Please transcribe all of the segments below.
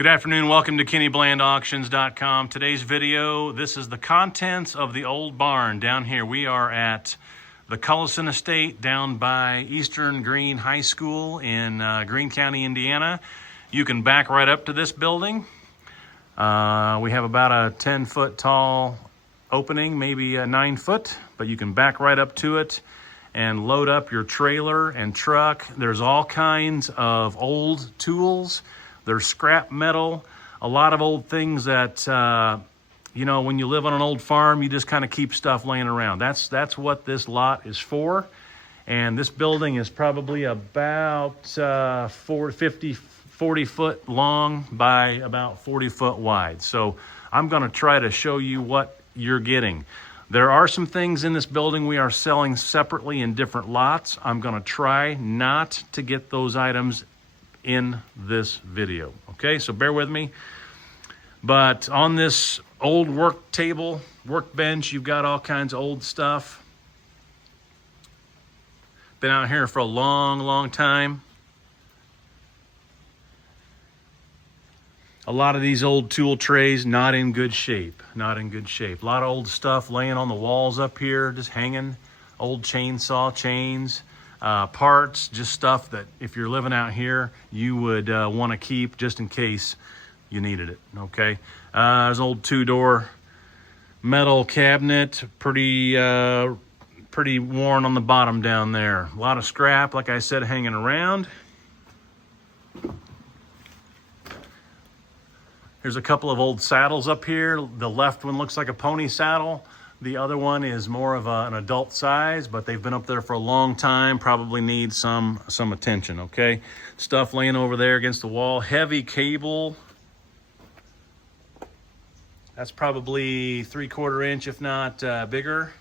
Good afternoon, welcome to KennyBlandAuctions.com. Today's video, this is the contents of the old barn down here. We are at the Cullison estate down by Eastern Green High School in Greene County, Indiana. You can back right up to this building. We have about a 10-foot tall opening, maybe a 9-foot, but you can back right up to it and load up your trailer and truck. There's all kinds of old tools. There's scrap metal, a lot of old things that, you know, when you live on an old farm, you just kind of keep stuff laying around. That's what this lot is for. And this building is probably about 40 foot long by about 40 foot wide. So I'm going to try to show you what you're getting. There are some things in this building we are selling separately in different lots. I'm going to try not to get those items in this video. Okay, so bear with me. But on this old work table, workbench, you've got all kinds of old stuff. Been out here for a long time. A lot of these old tool trays, not in good shape. Not in good shape. A lot of old stuff laying on the walls up here, just hanging. Old chainsaw chains. Parts, just stuff that if you're living out here, you would want to keep just in case you needed it, okay? There's an old 2-door metal cabinet, pretty worn on the bottom down there. A lot of scrap, like I said, hanging around. There's a couple of old saddles up here. The left one looks like a pony saddle. The other one is more of an adult size, but they've been up there for a long time, probably need some attention, okay? Stuff laying over there against the wall. Heavy cable. That's probably 3/4 inch, if not bigger.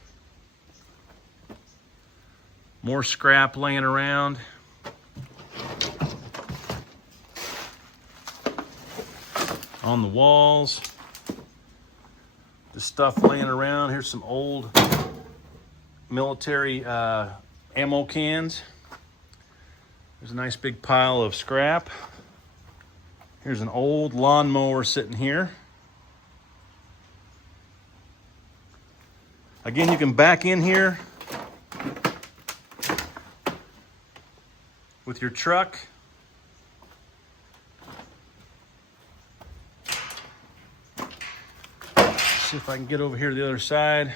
More scrap laying around. On the walls. The stuff laying around. Here's some old military ammo cans. There's a nice big pile of scrap. Here's an old lawnmower sitting here. Again, you can back in here with your truck. See if I can get over here to the other side.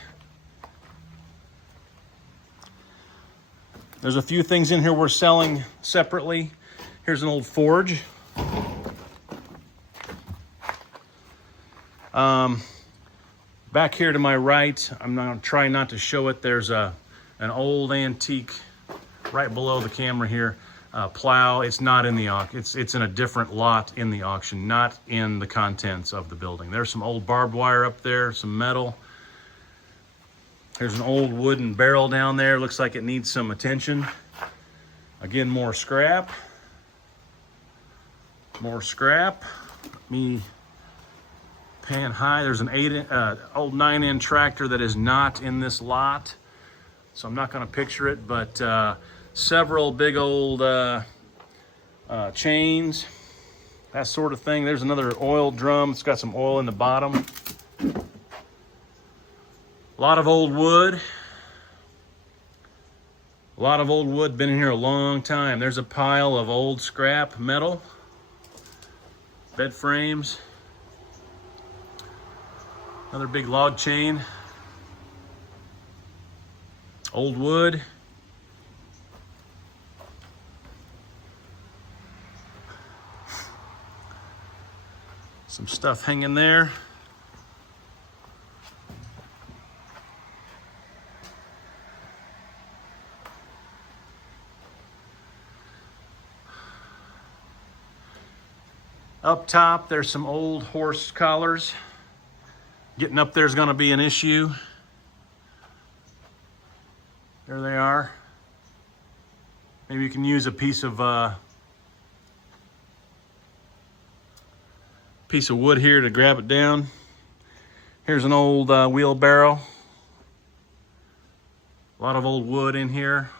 There's a few things in here we're selling separately. Here's an old forge. Back here to my right, I'm going to try not to show it. There's an old antique right below the camera here. Plow. It's not in the auction. It's in a different lot in the auction, not in the contents of the building. There's some old barbed wire up there, some metal. There's an old wooden barrel down there. Looks like it needs some attention. Again, more scrap. More scrap. Me pan high. There's an old 9-inch tractor that is not in this lot, so I'm not going to picture it, but several big old chains, that sort of thing. There's another oil drum. It's got some oil in the bottom. A lot of old wood. A lot of old wood, been in here a long time. There's a pile of old scrap metal. Bed frames. Another big log chain. Old wood. Some stuff hanging there. Up top, there's some old horse collars. Getting up there is going to be an issue. There they are. Maybe you can use a piece of wood here to grab it down. Here's an old wheelbarrow. A lot of old wood in here.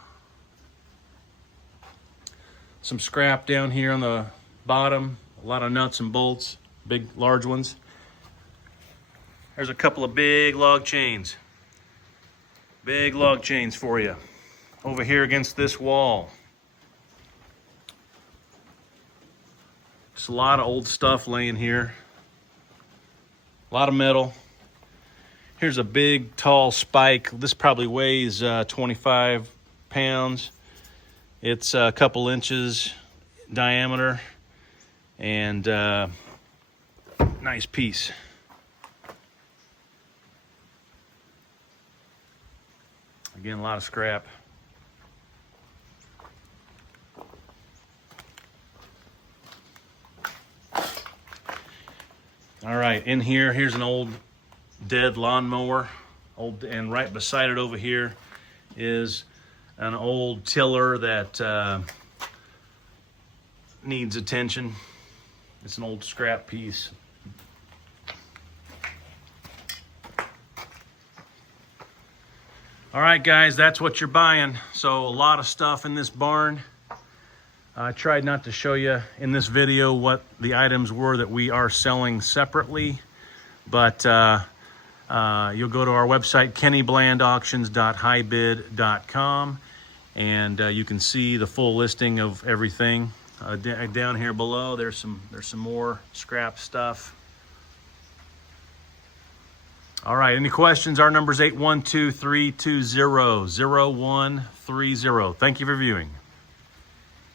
Some scrap down here on the bottom. A lot of nuts and bolts, big, large ones. There's a couple of big log chains. Big log chains for you. Over here against this wall. Just a lot of old stuff laying here. A lot of metal. Here's a big, tall spike. This probably weighs 25 pounds. It's a couple inches diameter and nice piece. Again, a lot of scrap. All right, in here, here's an old dead lawnmower. And right beside it over here is an old tiller that needs attention. It's an old scrap piece. All right, guys, that's what you're buying. So a lot of stuff in this barn. I tried not to show you in this video what the items were that we are selling separately, but you'll go to our website, kennyblandauctions.highbid.com, and you can see the full listing of everything. Down here below, there's some more scrap stuff. All right, any questions? Our number is 812-320-0130. Thank you for viewing.